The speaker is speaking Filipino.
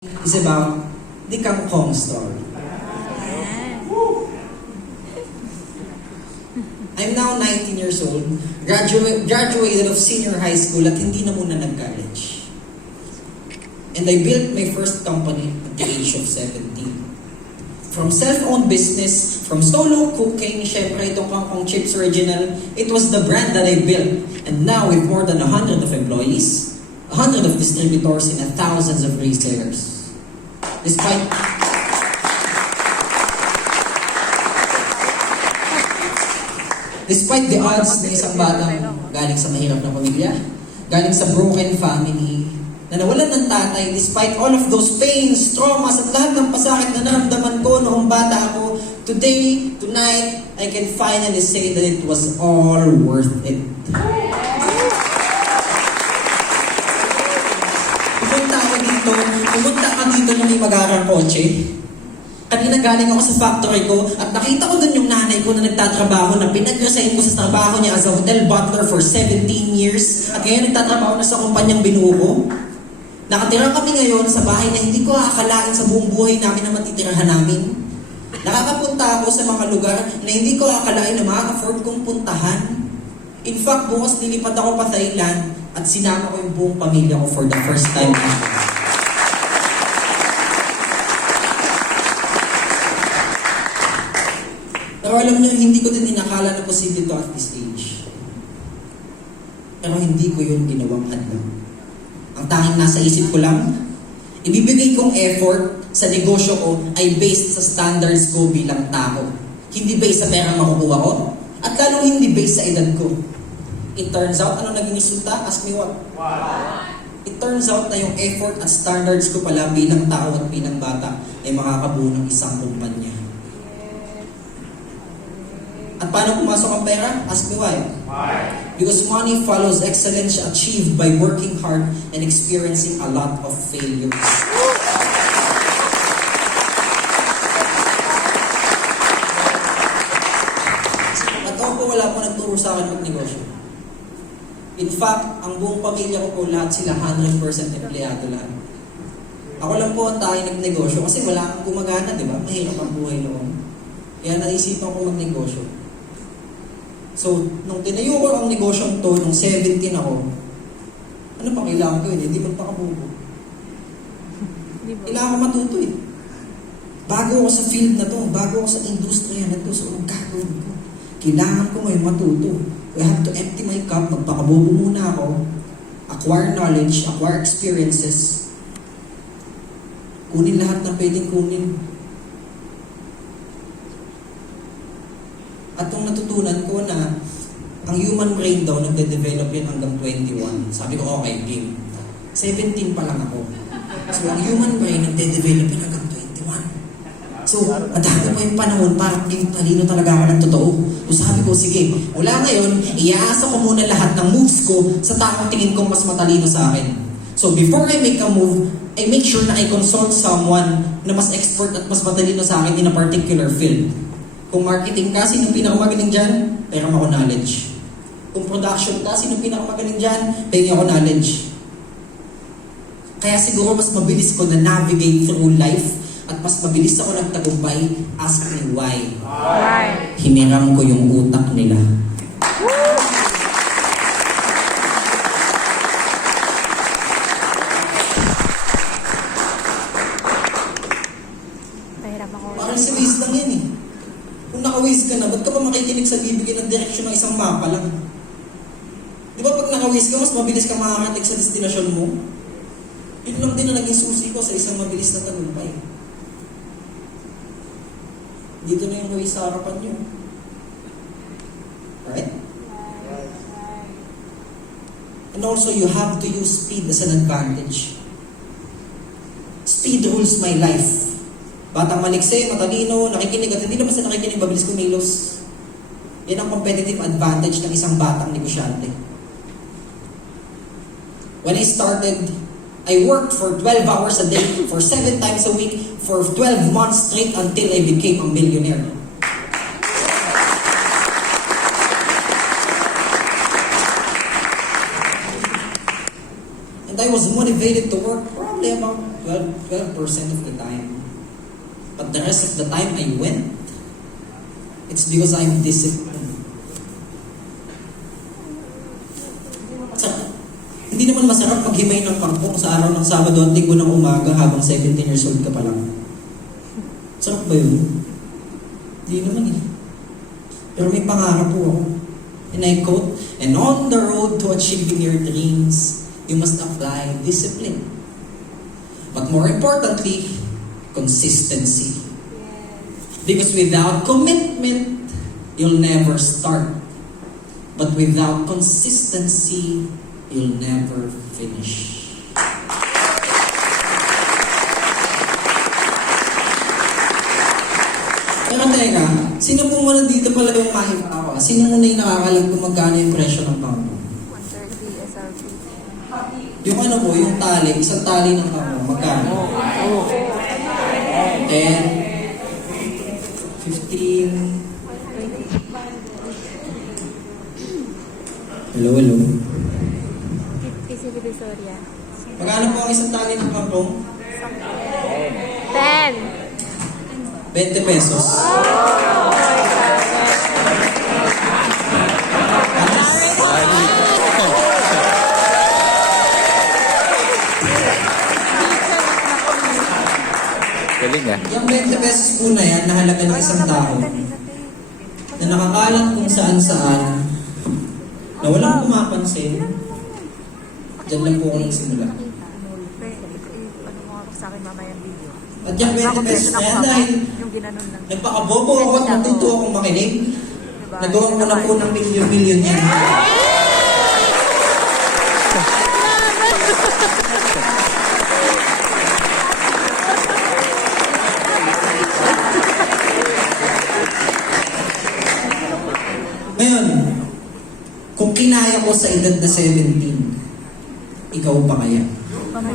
is about the Kangkong story. I'm now 19 years old, graduated of senior high school at hindi na muna nag-college. And I built my first company at the age of 17. From self-owned business, from solo cooking, syempre itong Kangkong Chips Original, it was the brand that I built. And now with more than 100 of employees, 100 of distributors, and thousands of resellers. Despite the odds na isang batang galing sa mahirap na pamilya, galing sa broken family, na nawalan ng tatay, despite all of those pains, traumas, at lahat ng pasakit na naramdaman ko noong bata ako, today, tonight, I can finally say that it was all worth it. Pumunta ka dito nung may mag-aaral kotse. Kanina galing ako sa factory ko at nakita ko dun yung nanay ko na nagtatrabaho na pinag-resign ko sa trabaho niya as a hotel butler for 17 years at ngayon nagtatrabaho na sa kumpanyang binuo ko. Nakatira kami ngayon sa bahay na hindi ko akalain sa buong buhay namin na matitirahan namin. Nakakapunta ako sa mga lugar na hindi ko akalain na ma-afford kong puntahan. In fact, bukas nilipat ako pa Thailand at sinama ko yung buong pamilya ko for the first time. Pero alam niyo, hindi ko din inakala na posible to at this age. Pero hindi ko yun ginawang hadlang. Ang tanging nasa isip ko lang, ibibigay kong effort sa negosyo ko ay based sa standards ko bilang tao. Hindi based sa perang makukuha ko, at lalong hindi based sa edad ko. It turns out, ano naging resulta? Ask me what? It turns out na yung effort at standards ko pala bilang tao at bilang bata ay makakabuo ng isang kumpanya. At paano pumasok ang pera? Ask me why. Because money follows excellence achieved by working hard and experiencing a lot of failures. At ako wala po nagturo sa akin magnegosyo. In fact, ang buong pamilya ko po lahat sila 100% empleyado lahat. Ako lang po ang tanging nagnegosyo kasi wala akong gumagana, di ba? Mahirap ang buhay noon. Kaya naisipan ko magnegosyo. So, nung tinayo ko ang negosyong to, nung 17 ako, ano pa kailangan ko yun? Hindi magpakabubo. Kailangan ko matuto eh. Bago ako sa field na to, bago ako sa industriya na to, so anong gagawin ko? Kailangan ko ngayon matuto. I have to empty my cup, magpakabubo muna ako, acquire knowledge, acquire experiences, kunin lahat na pwedeng kunin. At nung natutunan ko na ang human brain daw nagde-develop yan hanggang 21. Sabi ko, okay, game. 17 pa lang ako. So, ang human brain nagde-develop yan hanggang 21. So, madami pa yung panahon para talino talaga ako ng totoo. So, sabi ko, sige, mula ngayon, iaasa ko muna lahat ng moves ko sa taong tingin kong mas matalino sa akin. So, before I make a move, I make sure na I consult someone na mas expert at mas matalino sa akin in a particular field. Kung marketing ka, sino pinakamagaling dyan? Pera ako knowledge. Kung production ka, sino pinakamagaling dyan? Pera ako knowledge. Kaya siguro mas mabilis ko na navigate through life at mas mabilis ako nagtagumpay. Ask me why. Hiniram ko yung utak nila. Parang si Waze lang yan eh. Kung naka-Waze ka na, ba't ka pa makikinig sa bibigay ng direksyon ng isang mapa lang? Di ba pag naka-Waze ka, mas mabilis ka makakatik sa destinasyon mo? Yun lang din na naging susi ko sa isang mabilis na tagumpay. Dito na yung Waze sa harapan nyo. Right? And also, you have to use speed as an advantage. Speed rules my life. Batang malikse, matalino, nakikinig at hindi naman sa nakikinig, mabilis kumilos. Yan ang competitive advantage ng isang batang negosyante. When I started, I worked for 12 hours a day, for 7 times a week, for 12 months straight until I became a millionaire. And I was motivated to work probably about 12% of the time. But the rest of the time I went, it's because I'm disciplined. Hindi naman masarap maghimay ng kangkong sa araw ng Sabado at Linggo ng umaga habang 17 years old ka pa lang. Sarap ba yun? Hindi naman eh. Pero may pangarap po ako. And I quote, "And on the road to achieving your dreams, you must apply discipline. But more importantly, consistency. Because without commitment, you'll never start. But without consistency, you'll never finish." Pero teka, sino po muna dito pala yung mahimawa? Sino muna yung nakakalam kung magkano yung presyo ng kangkong? 130 SRP. Yung ano po, yung tali, isang tali ng kangkong, magkano? 10, 15, hello. 50 si Divisoria. Magkano po ang isang tali ng kangkong? 10! 20 pesos. Galing ah. Yung 20 pesos po na yan, nahalaga ng isang tao na nakakalat kung saan-saan, na walang pumapansin. Diyan lang po ako nagsimula. Ano mo ako sa akin mamaya ang video. At yung 20 pesos na yan, dahil Yung ginanon lang. nagpakabobo ako at natuto akong makinig, Diba? nagawa ko na po ng milyon-milyon yan. Ngayon, kung kinaya ko sa edad na 17, ikaw pa kaya? Baka